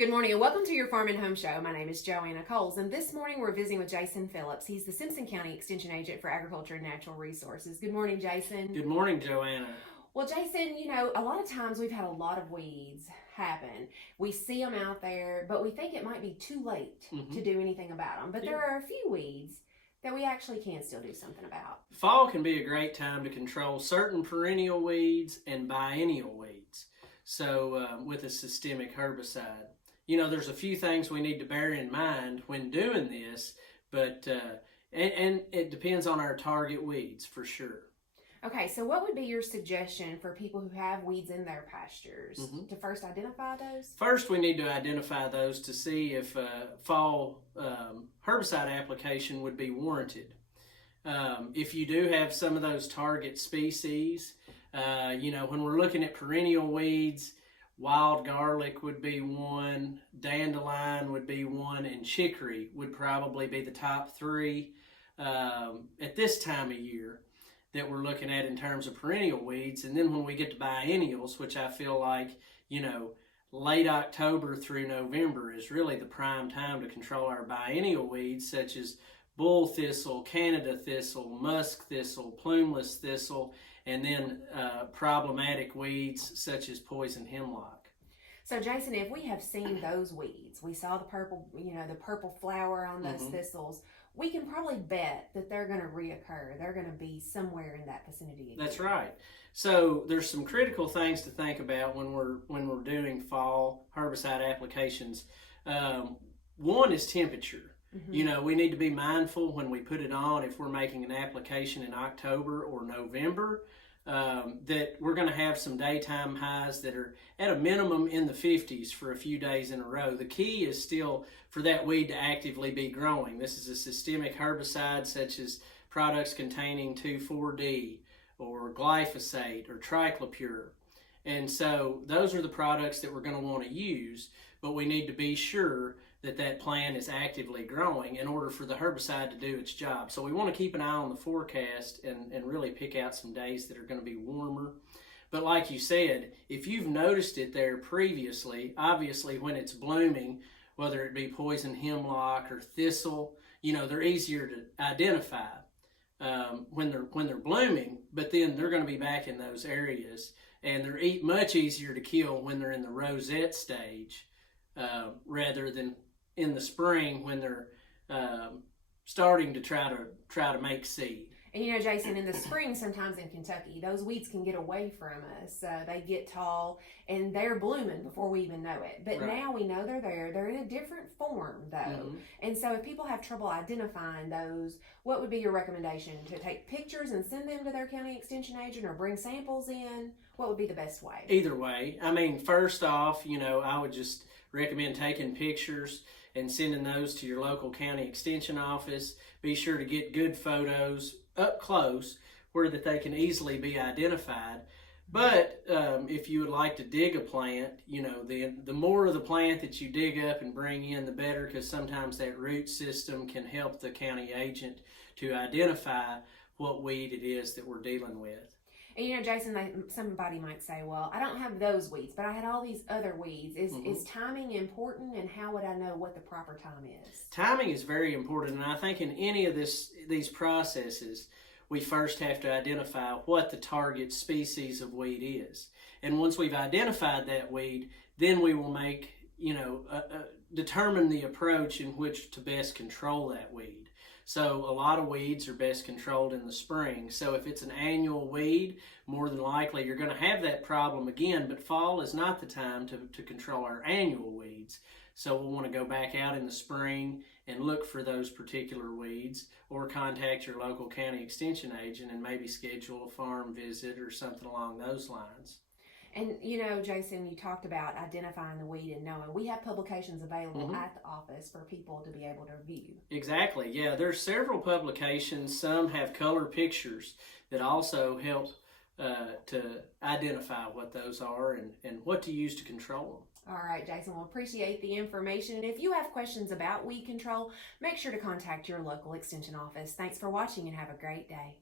Good morning and welcome to your Farm and Home Show. My name is Joanna Coles, and this morning we're visiting with Jason Phillips. He's the Simpson County Extension Agent for Agriculture and Natural Resources. Good morning, Jason. Good morning, Joanna. Well, Jason, a lot of times we've had a lot of weeds happen. We see them out there, but we think it might be too late to do anything about them. But there are a few weeds that we actually can still do something about. Fall can be a great time to control certain perennial weeds and biennial weeds. So with a systemic herbicide. There's a few things we need to bear in mind when doing this, but and it depends on our target weeds for sure. Okay, so what would be your suggestion for people who have weeds in their pastures to first identify those? First, we need to identify those to see if fall herbicide application would be warranted. If you do have some of those target species, when we're looking at perennial weeds, wild garlic would be one, dandelion would be one, and chicory would probably be the top three at this time of year that we're looking at in terms of perennial weeds. And then when we get to biennials, which I feel like, late October through November is really the prime time to control our biennial weeds, such as bull thistle, Canada thistle, musk thistle, plumeless thistle, and then problematic weeds such as poison hemlock. So Jason, if we have seen those weeds, we saw the purple, the purple flower on those thistles, we can probably bet that they're going to reoccur. They're going to be somewhere in that vicinity again. That's right. So there's some critical things to think about when we're doing fall herbicide applications. One is temperature. We need to be mindful when we put it on, if we're making an application in October or November, that we're going to have some daytime highs that are at a minimum in the 50s for a few days in a row. The key is still for that weed to actively be growing. This is a systemic herbicide such as products containing 2,4-D or glyphosate or triclopyr. And so those are the products that we're going to want to use, but we need to be sure that that plant is actively growing in order for the herbicide to do its job. So we want to keep an eye on the forecast and really pick out some days that are going to be warmer. But like you said, if you've noticed it there previously, obviously when it's blooming, whether it be poison hemlock or thistle, they're easier to identify when they're blooming, but then they're going to be back in those areas. And they're much easier to kill when they're in the rosette stage rather than in the spring when they're starting to try to make seed. And Jason, in the spring, sometimes in Kentucky, those weeds can get away from us. They get tall and they're blooming before we even know it. But now we know they're there. They're in a different form, though. And so if people have trouble identifying those, what would be your recommendation? To take pictures and send them to their county extension agent or bring samples in? What would be the best way? Either way. First off, I would just recommend taking pictures and sending those to your local county extension office. Be sure to get good photos up close where that they can easily be identified. But if you would like to dig a plant, the more of the plant that you dig up and bring in, the better, because sometimes that root system can help the county agent to identify what weed it is that we're dealing with. And Jason, somebody might say, well, I don't have those weeds, but I had all these other weeds. Is timing important, and how would I know what the proper time is? Timing is very important, and I think in any of these processes, we first have to identify what the target species of weed is. And once we've identified that weed, then we will make, determine the approach in which to best control that weed. So a lot of weeds are best controlled in the spring. So if it's an annual weed, more than likely you're going to have that problem again, but fall is not the time to control our annual weeds. So we'll want to go back out in the spring and look for those particular weeds, or contact your local county extension agent and maybe schedule a farm visit or something along those lines. And, Jason, you talked about identifying the weed and knowing. We have publications available at the office for people to be able to review. Exactly. Yeah, there's several publications. Some have color pictures that also help to identify what those are and what to use to control them. All right, Jason, we'll appreciate the information. And if you have questions about weed control, make sure to contact your local extension office. Thanks for watching and have a great day.